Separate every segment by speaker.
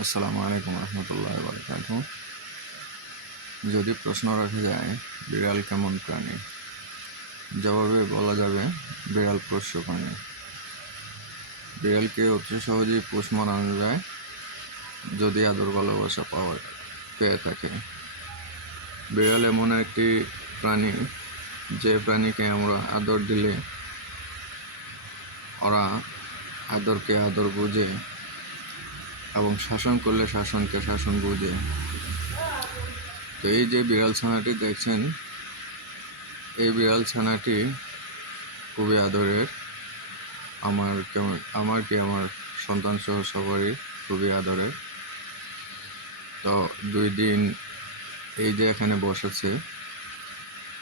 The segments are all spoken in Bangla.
Speaker 1: আসসালামু আলাইকুম রহমতুল্লাহ বরকাত যদি প্রশ্ন রাখা যায়, বিড়াল কেমন প্রাণী? জবাবে বলা যাবে, বিড়াল পোষ্য প্রাণী। বিড়ালকে অতি সহজেই পোষ মানানো যায়, যদি আদর ভালোবাসা পাওয়া পেয়ে থাকে। বিড়াল এমন একটি প্রাণী, যে প্রাণীকে আমরা আদর দিলে, ওরা আদরকে আদর বুঝে এবং শাসন করলে শাসনকে শাসন বুঝে। তো এই যে বিড়াল ছানাটি দেখছেন, এই বিড়াল ছানাটি খুবই আদরের। আমার কেমন, আমার কি আমার সন্তান সহ সবারই খুবই আদরের। তো দুই দিন এই যে এখানে বসেছে,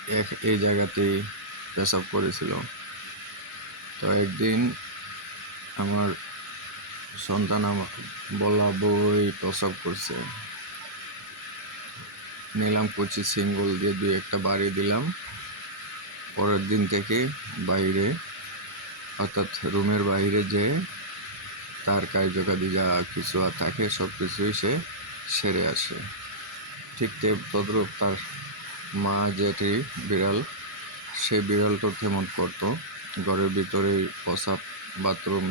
Speaker 1: এক- এই জায়গাতেই পেশাব করেছিল। তো একদিন আমার সন্তান আমার বলা বই প্রসব করছে। নিলাম কচি সিঙ্গল দিয়ে দুই একটা বাড়ি দিলাম। পরের দিন থেকে বাইরে, অর্থাৎ রুমের বাইরে যে তার কার্যকারী যা কিছু থাকে, সব কিছুই সে সেরে আসে। ঠিক তদ্রূপ তার মা যেটি বিড়াল সেই বিড়ালটা তেমন করতো। ঘরের ভিতরেই প্রসাব বাথরুম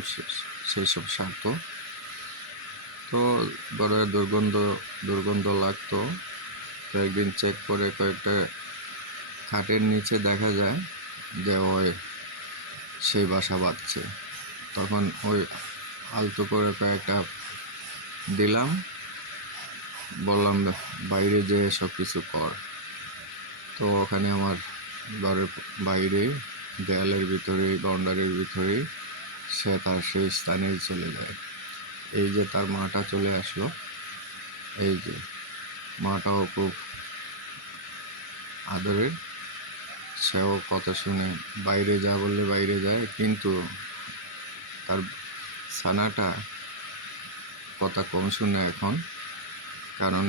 Speaker 1: সেই সব তো ঘরে দুর্গন্ধ দুর্গন্ধ লাগতো। তো একদিন চেক করে কয়েকটা খাটের নিচে দেখা যায় যে ওই সেই বাসা বাঁধছে। তখন ওই আলতো করে কয়েকটা দিলাম। বললাম বাইরে যে সব কিছু কর। তো ওখানে আমার বাইরে দেয়ালের ভিতরে বাউন্ডারির ভিতরে সে তার সেই স্থানেই চলে যায়। এই যে তার মাটা চলে আসলো, এই যে মাটাও খুব আদরের সেও কথা শুনে বাইরে যা বললে বাইরে যায়, কিন্তু তার ছানাটা কথা কম শুনে এখন, কারণ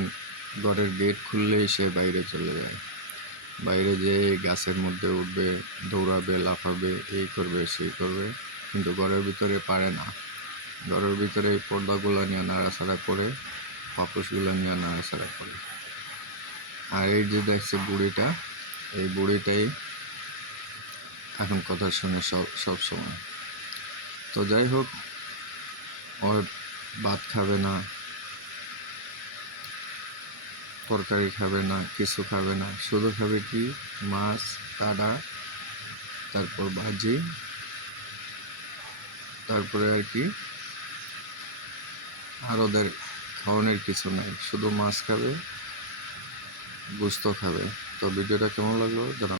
Speaker 1: ঘরের গেট খুললেই সে বাইরে চলে যায়। বাইরে যেয়ে গাছের মধ্যে উঠবে, দৌড়াবে, লাফাবে, এই করবে, সেই করবে। কিন্তু ঘরের ভিতরে পারে না। ঘরের ভিতরে এই পর্দাগুলো নিয়ে নাড়াচাড়া করে পাপোশগুলো নিয়ে নাড়াচাড়া করে। আর এই যে দেখছে বুড়িটা, এই বুড়িটাই এখন কথা শুনে সব সব সময়। তো যাই হোক, ওর ভাত খাবে না, তরকারি খাবে না, কিছু খাবে না। শুধু খাবে কি, মাছ, কাটা, তারপর ভাজি তারপরে আর কি আর ওদের খাওয়ানোর কিছু নাই, শুধু মাছ খাবে, গুস্ত খাবে। তো ভিডিওটা কেমন লাগল জানাবেন।